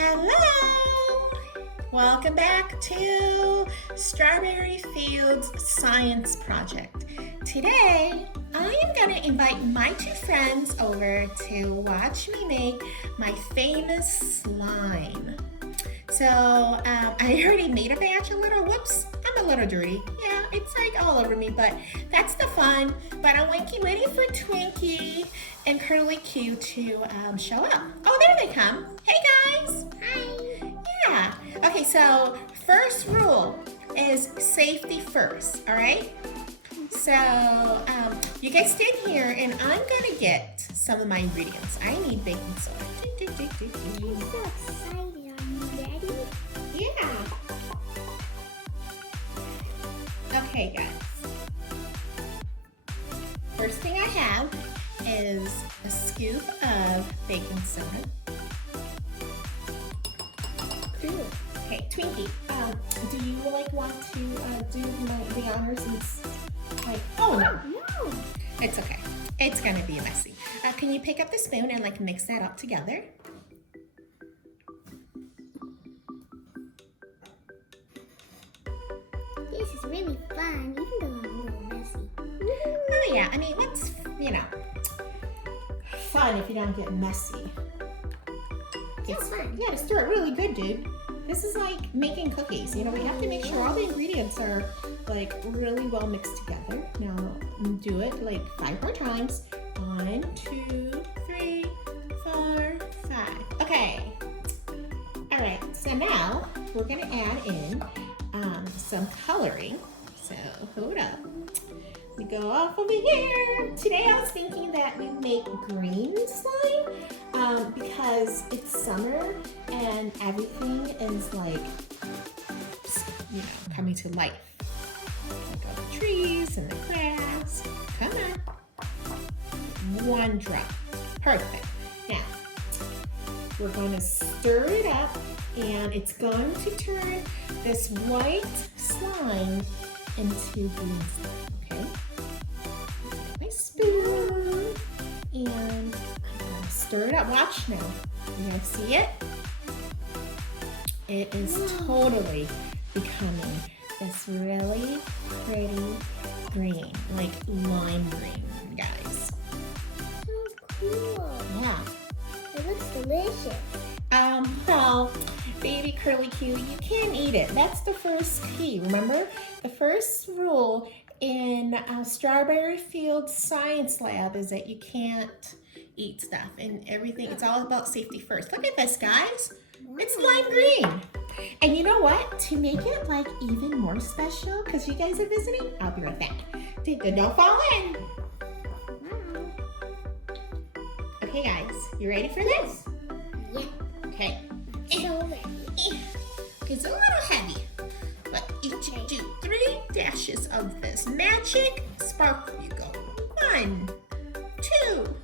Hello! Welcome back to Strawberry Fields Science Project. Today, I am going to invite my two friends over to watch me make my famous slime. So, I already made a batch whoops, I'm a little dirty. Yeah, it's like all over me, but that's the fun. But I'm waiting for Twinkie and Curly Q to show up. Oh, there they come. Hey guys. Hi. Yeah. Okay, so first rule is safety first, all right? So you guys stay here and I'm gonna get some of my ingredients. I need baking soda. I'm so excited. Are you ready? Yeah. Okay, guys. First thing I have is a scoop of baking soda. Cool. Okay, Twinkie, do you want to do the honors and oh no, No. it's okay. It's gonna be messy. Can you pick up the spoon and mix that up together? This is really fun, even though I'm a little messy. Oh yeah, I mean, what's, fun if you don't get messy. It's fun. Yeah, to stir it really good, dude. This is like making cookies. We have to make sure all the ingredients are really well mixed together. Now do it 5 more times. 1, 2, 3, 4, 5. Okay. All right. So now we're gonna add in some coloring. So hold up. We go off over here. Today I was thinking that we make green slime because it's summer and everything is coming to life. All the trees and the grass. Come on. 1 drop. Perfect. Now, we're going to stir it up and it's going to turn this white slime into green slime. Okay? My spoon. And I'm going to stir it up. Watch now. You're going to see it? It is totally becoming this really pretty green, like lime green, guys. So cool. Yeah. It looks delicious. Well, baby Curly Q, you can't eat it. That's the first key, remember? The first rule in Strawberry Field Science Lab is that you can't eat stuff and everything. It's all about safety first. Look at this, guys. It's lime green. And you know what? To make it even more special, because you guys are visiting, I'll be right back. Don't fall in. Wow. Okay, guys, you ready for this? Yeah. Okay. So ready. It's a little heavy, but each do 3 dashes of this magic sparkle. You go 1, 2,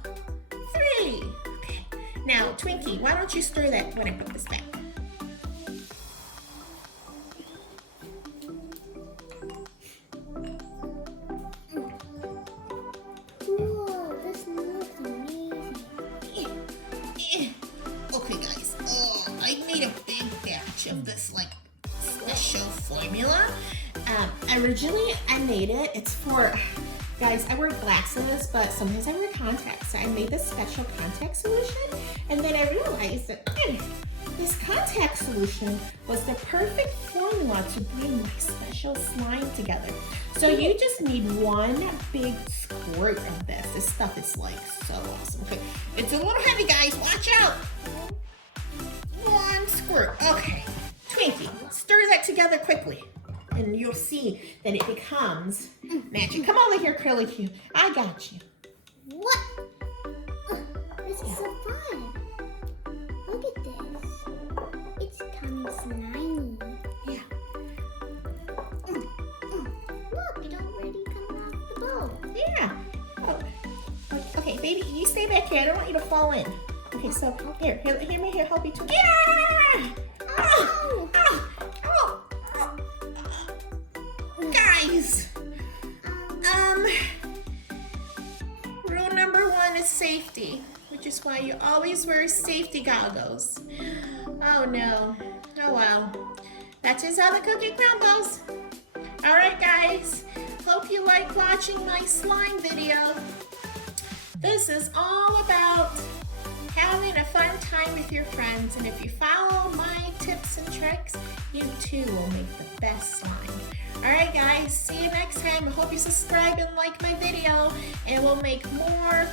3. Okay. Now, Twinkie, why don't you stir that when I put this back? Cool. This looks amazing. Okay, guys. Oh, I made a big batch of this special formula. Originally, I made it. It's for, guys, I wear glasses, but sometimes I wear contacts. So I made this special contact solution, and then I realized that this contact solution was the perfect formula to bring my special slime together. So you just need 1 big squirt of this. This stuff is so awesome. Okay, it's a little heavy, guys. Watch out. 1 squirt. Okay, Twinkie, stir that together quickly. And you'll see that it becomes magic. Come over here, Curly Q. I got you. What? This is so fun. Look at this. It's coming slimy. Yeah. Look, it's already coming off the bowl. Yeah. Oh. Okay, baby, you stay back here. I don't want you to fall in. Okay, so here, help me. Yeah! Oh! Oh! Guys! Rule number 1 is safety, which is why you always wear safety goggles. Oh no. Oh well. That's just how the cookie crumbles. Alright guys, hope you like watching my slime video. This is all about having a fun time with your friends, and if you follow my tips and tricks, you too will make the best slime. Alright guys, see you next time. I hope you subscribe and like my video, and we'll make more